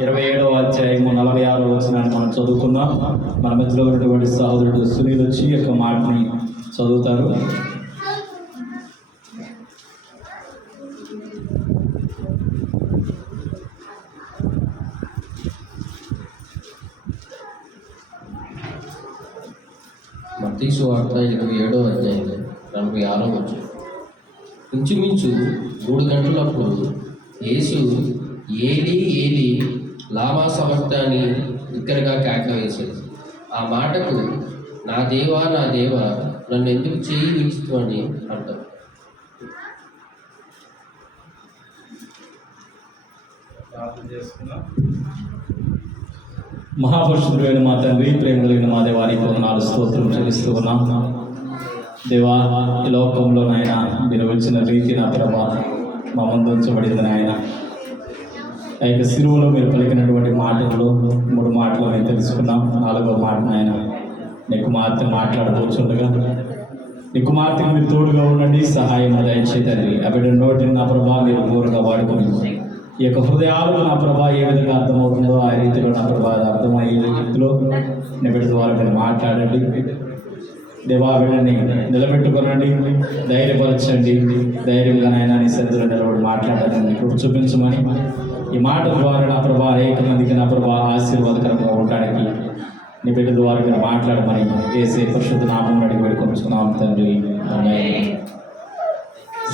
27వ అధ్యాయము 46వ వచనాన్ని మనం చదువుకుందాం. మన మధ్యలో ఉన్నటువంటి సహోదరుడు సునీల్ వచ్చి యొక్క మాటని చదువుతారు. మత్తయి సువార్త 27వ అధ్యాయం 46వ వచనం. ఇంచుమించు 3 గంటలప్పుడు యేసు ఏలీ ఏలీ లామా సబక్తాని బిగ్గరగా కేక వేశాడు. ఆ మాటకు నా దేవా నా దేవా నన్ను ఎందుకు చేయి విడిచితివని అర్థం. మహాపురుషుడైన మా తండ్రి, ప్రేమ కలిగిన మా దేవానికి వందనాలు స్తోత్రం చెల్లిస్తూ ఉన్నాం. దేవా, ఈ లోకంలో నాయన మీరు వచ్చిన రీతి నా ప్రభా మా ముందు ఉంచబడింది నాయన. ఆ యొక్క సిలువలో మీరు పలికినటువంటి మాటల్లో 3 మాటలు మేము తెలుసుకున్నాం. 4వ మాట నాయన నీ కుమార్తె మాట్లాడబోచుండగా నీ కుమార్తెకు మీరు తోడుగా ఉండండి, సహాయం దయచే తండ్రి. ఆ బిడ్డ నోటిని నా ప్రభా మీరు గోరుగా వాడుకొని ఈ యొక్క హృదయాలకు నా ప్రభా ఏ విధంగా అర్థమవుతుందో ఆ రీతిలో నా ప్రభా అర్థమయ్యే రీతిలో నీ బిడ్డ ద్వారా మీరు మాట్లాడండి. దేవా, బిడ్డని నిలబెట్టుకోనండి, ధైర్యపరచండి. ధైర్యంగా నాయన నీ సన్నిధిలో నిలబడి మాట్లాడాలని ఇప్పుడు చూపించమని ఈ మాట ద్వారా నా ప్రభా అనేక మందికి నా ప్రభా ఆశీర్వాదకరంగా ఉండడానికి నీ బిడ్డ ద్వారా మీరు మాట్లాడమని యేసే పరిశుద్ధ నామమున అడిగి వేడుకొనుచున్నాం తండ్రి.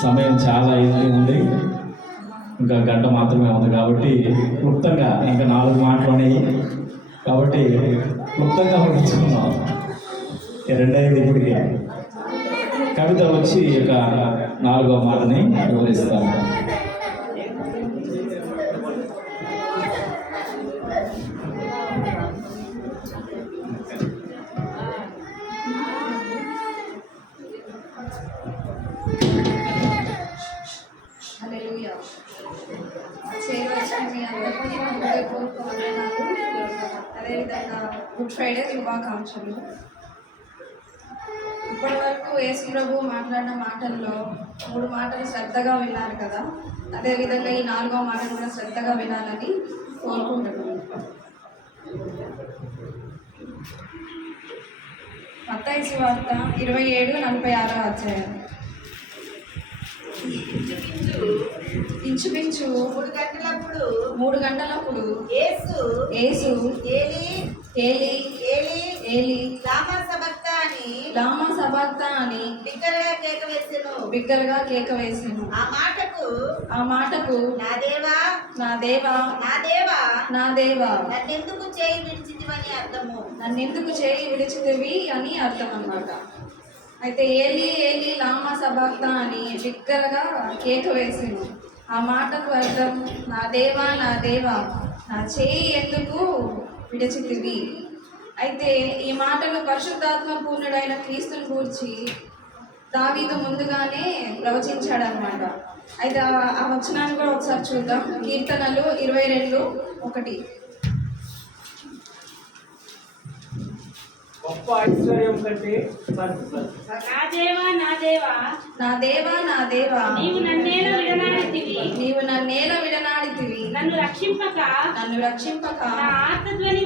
సమయం చాలా ఉంది, ఇంకా గంట మాత్రమే ఉంది కాబట్టి క్లుప్తంగా ఇంకా 4 మాటలు ఉన్నాయి కాబట్టి క్లుప్తంగా ముగించుకున్నాం. 2 అయింది ఇప్పటికి. కవిత వచ్చి ఇక 4వ మాటని వివరిస్తాను. అదేవిధంగా గుడ్ ఫ్రైడే శుభాకాంక్షలు. ఇప్పటి వరకు యేసు ప్రభు మాట్లాడిన మాటల్లో 3 మాటలు శ్రద్ధగా విన్నారు కదా. అదేవిధంగా ఈ 4వ మాట కూడా శ్రద్ధగా వినాలని కోరుకుంటున్నాను. మత్తయి సువార్త 27:46వ అధ్యాయం. ఇంచుమించు 3 గంటలప్పుడు యేసు ఏలీ ఏలీ లామా సబక్తా అని బిగ్గరగా కేక వేసెను. ఆ మాటకు నా దేవా నన్నెందుకు చేయి విడిచితివి అని అర్థం అన్నమాట. అయితే ఏలీ లామా సబక్తా అని బిగ్గరగా కేక వేసెను. ఆ మాటకు అర్థం నా దేవా నా చేయి ఎందుకు విడిచితివి. అయితే ఈ మాటలు పరిశుద్ధాత్మ పూర్ణుడైన క్రీస్తుని గూర్చి దావీదు ముందుగానే ప్రవచించాడనమాట. అయితే ఆ వచనాన్ని కూడా ఒకసారి చూద్దాం. కీర్తనలు 22:1. గొప్ప ఐశ్వర్యం కంటే నా దేవా నీవు నన్నేల విడనాడితివి. నన్ను రక్షింపక నా ఆర్తధ్వని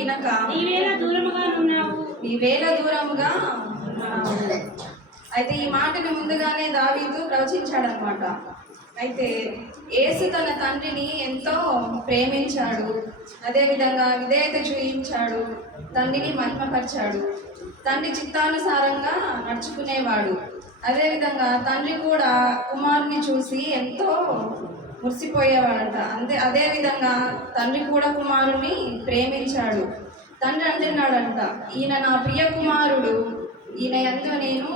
వినక నీవేళ దూరముగా ఉన్నావు. అయితే ఈ మాటని ముందుగానే దావీదు ప్రవచించాడనమాట. అయితే యేసు తన తండ్రిని ఎంతో ప్రేమించాడు, అదేవిధంగా విధేయత చూపించాడు, తండ్రిని మహిమపరిచాడు, తండ్రి చిత్తానుసారంగా నడుచుకునేవాడు. అదేవిధంగా తండ్రి కూడా కుమారుని చూసి ఎంతో మురిసిపోయేవాడంట. అదేవిధంగా తండ్రి కూడా కుమారుని ప్రేమించాడు. తండ్రి అంటున్నాడంట, ఈయన నా ప్రియ కుమారుడు, ఈయన యందు నేను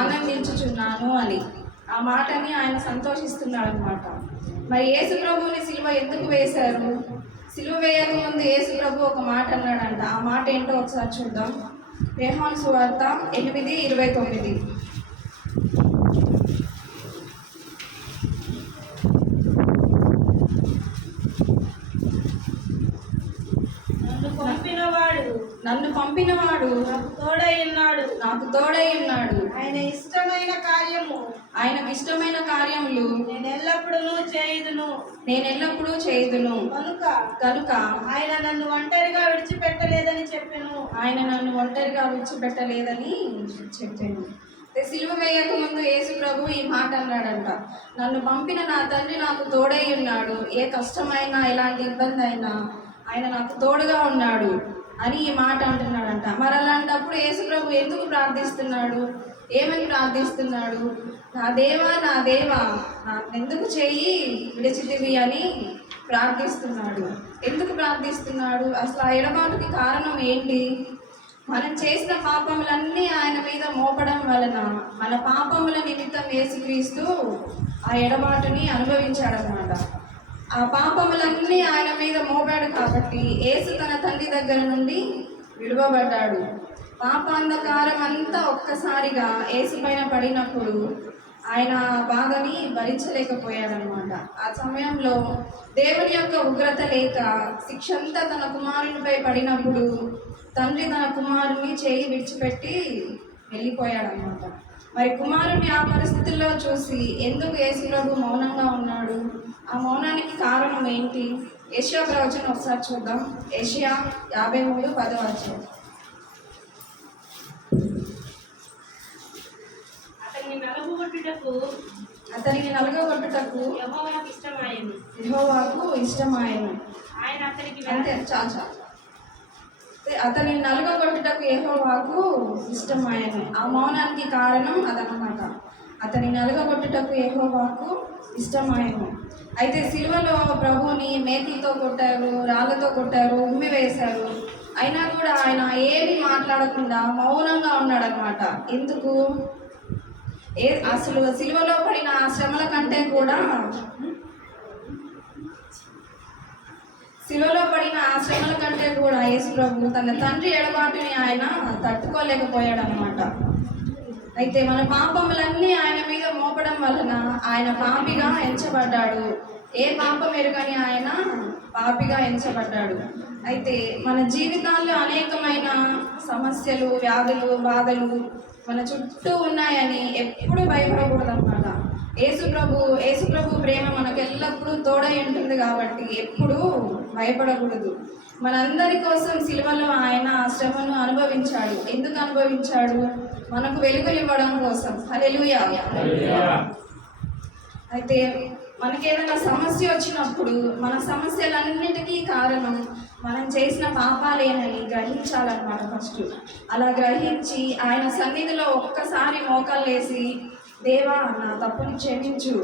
ఆనందించుచున్నాను అని. ఆ మాటని ఆయన సంతోషిస్తున్నాడు అనమాట. మరి యేసు ప్రభువుని సిలువ ఎందుకు వేశారు? సిలువ వేయక ముందు యేసు ప్రభు ఒక మాట అన్నాడంట. ఆ మాట ఏంటో ఒకసారి చూద్దాం. యోహాను సువార్త 8:29. నన్ను పంపినవాడు నన్ను పంపినవాడు తోడై ఉన్నాడు. నాకు తోడై ఉన్నాడు. ఆయనకు ఇష్టమైన కార్యములు నేను ఎల్లప్పుడూ చేయుదును. నేను ఎల్లప్పుడూ చేయుదును. కనుక ఆయన నన్ను ఒంటరిగా విడిచిపెట్టలేదని చెప్పాను. చెప్పాను. సిలువ వేయక ముందు యేసు ప్రభు ఈ మాట అన్నాడంట, నన్ను పంపిన నా తండ్రి నాకు తోడై ఉన్నాడు. ఏ కష్టమైనా ఎలాంటి ఇబ్బంది అయినా ఆయన నాకు తోడుగా ఉన్నాడు అని ఈ మాట అంటున్నాడంట. మరి అలాంటప్పుడు యేసు ప్రభు ఎందుకు ప్రార్థిస్తున్నాడు? ఏమని ప్రార్థిస్తున్నాడు? నా దేవా నాకెందుకు చెయ్యి విడిచితివి అని ప్రార్థిస్తున్నాడు. ఎందుకు ప్రార్థిస్తున్నాడు? అసలు ఆ ఎడబాటుకి కారణం ఏంటి? మనం చేసిన పాపములన్నీ ఆయన మీద మోపడం వలన మన పాపముల నిమిత్తం యేసుక్రీస్తు ఆ ఎడబాటుని అనుభవించాడనమాట. ఆ పాపములన్నీ ఆయన మీద మోపాడు కాబట్టి యేసు తన తండ్రి దగ్గర నుండి విడువబడ్డాడు. పాపాంధకారం అంతా ఒక్కసారిగా యేసు పైన పడినప్పుడు ఆయన బాధని భరించలేకపోయాడనమాట. ఆ సమయంలో దేవుని యొక్క ఉగ్రత లేక శిక్ష అంతా తన కుమారునిపై పడినప్పుడు తండ్రి తన కుమారుని చేయి విడిచిపెట్టి వెళ్ళిపోయాడనమాట. మరి కుమారుని ఆ పరిస్థితుల్లో చూసి ఎందుకు యేసు ప్రభు మౌనంగా ఉన్నాడు? ఆ మౌనానికి కారణం ఏంటి? యెషయా ప్రవచనం ఒకసారి చూద్దాం. యెషయా 53:10. అతనిని నలుగగొట్టుటకు యెహోవాకు ఇష్టమాయెను. అంతే, చాచా. అతనిని నలుగగొట్టుటకు యెహోవాకు ఇష్టమాయెను. ఆ మౌనానికి కారణం అదనమాట. అతని నలుగగొట్టుటకు యెహోవాకు ఇష్టమాయెను. అయితే సిలువలో ప్రభువుని మేకులతో కొట్టారు, రాళ్ళతో కొట్టారు, ఉమ్మి వేశారు. అయినా కూడా ఆయన ఏమీ మాట్లాడకుండా మౌనంగా ఉన్నాడనమాట. ఎందుకు? అసలు సిలువలో పడిన ఆ శ్రమల కంటే కూడా యేసు ప్రభు తన తండ్రి ఎడబాటుని ఆయన తట్టుకోలేకపోయాడనమాట. అయితే మన పాపములన్నీ ఆయన మీద మోపడం వలన ఆయన పాపిగా ఎంచబడ్డాడు. ఏ పాపం ఎరుగని ఆయన పాపిగా ఎంచబడ్డాడు. అయితే మన జీవితాల్లో అనేకమైన సమస్యలు, వ్యాధులు, బాధలు మన చుట్టూ ఉన్నాయని ఎప్పుడు భయపడకూడదు అన్నమాట. యేసు ప్రభు ప్రేమ మనకు ఎల్లప్పుడూ తోడై ఉంటుంది కాబట్టి ఎప్పుడూ భయపడకూడదు. మనందరి కోసం సిలువలో ఆయన శ్రమను అనుభవించాడు. ఎందుకు అనుభవించాడు? మనకు వెలుగునివ్వడం కోసం. హల్లెలూయా. అయితే మనకేదైనా సమస్య వచ్చినప్పుడు మన సమస్యలన్నిటికీ కారణం మనం చేసిన పాపాలేనని గ్రహించాలన్నమాట ఫస్ట్. అలా గ్రహించి ఆయన సన్నిధిలో ఒక్కసారి మోకాళ్ళేసి, దేవా నా తప్పుని క్షమించు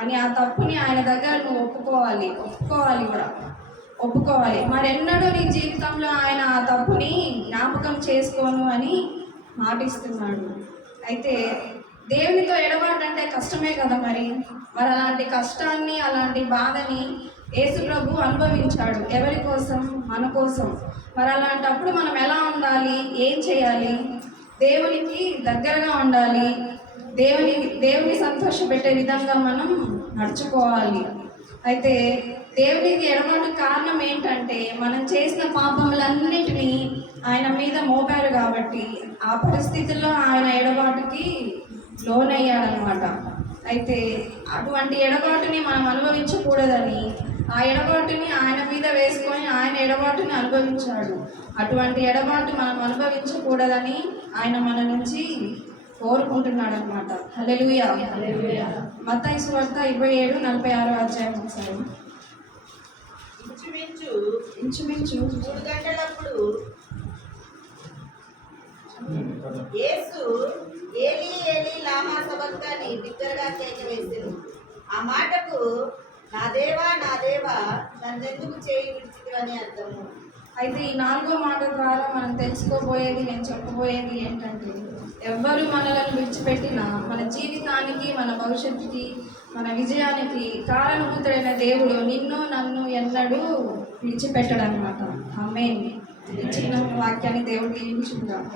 అని ఆ తప్పుని ఆయన దగ్గర నువ్వు ఒప్పుకోవాలి. మరెన్నడూ నీ జీవితంలో ఆయన ఆ తప్పుని జ్ఞాపకం చేసుకోను అని మాటిస్తున్నాడు. అయితే దేవునితో ఎడబాటు అంటే కష్టమే కదా. మరి అలాంటి కష్టాన్ని, అలాంటి బాధని యేసు ప్రభు అనుభవించాడు. ఎవరి కోసం? మన కోసం. మరి అలాంటప్పుడు మనం ఎలా ఉండాలి? ఏం చేయాలి? దేవునికి దగ్గరగా ఉండాలి. దేవుని సంతోషపెట్టే విధంగా మనం నడుచుకోవాలి. అయితే దేవునికి ఎడబాటు కారణం ఏంటంటే మనం చేసిన పాపములన్నిటినీ ఆయన మీద మోపారు కాబట్టి ఆ పరిస్థితుల్లో ఆయన ఎడబాటుకి లోనయ్యాడనమాట. అయితే అటువంటి ఎడబాటుని మనం అనుభవించకూడదని ఆ ఎడబాటుని ఆయన మీద వేసుకొని ఆయన ఎడబాటుని అనుభవించాడు. అటువంటి ఎడబాటు మనం అనుభవించకూడదని ఆయన మన నుంచి కోరుకుంటున్నాడు అనమాట. హల్లెలూయా. మత్తయి సువార్త 27:46 ఒకసారి. ఇంచుమించు 3 గంటలప్పుడు యేసు ఏలీ ఏలీ లామా సబక్తాని బిగ్గరగా కేక వేసెను. ఆ మాటకు నా దేవా నన్నెందుకు చేయి విడిచితివి అని అర్థము. అయితే ఈ 4వ మాట ద్వారా మనం తెలుసుకోబోయేది, నేను చెప్పబోయేది ఏంటంటే, ఎవ్వరు మనలను విడిచిపెట్టినా మన జీవితానికి, మన భవిష్యత్తుకి, మన విజయానికి కారణభూతుడైన దేవుడు నిన్ను నన్ను ఎన్నడూ విడిచిపెట్టడనమాట. ఆమేన్. ఈ చిన్న వాక్యాన్ని దేవుడు దీవించుగాక.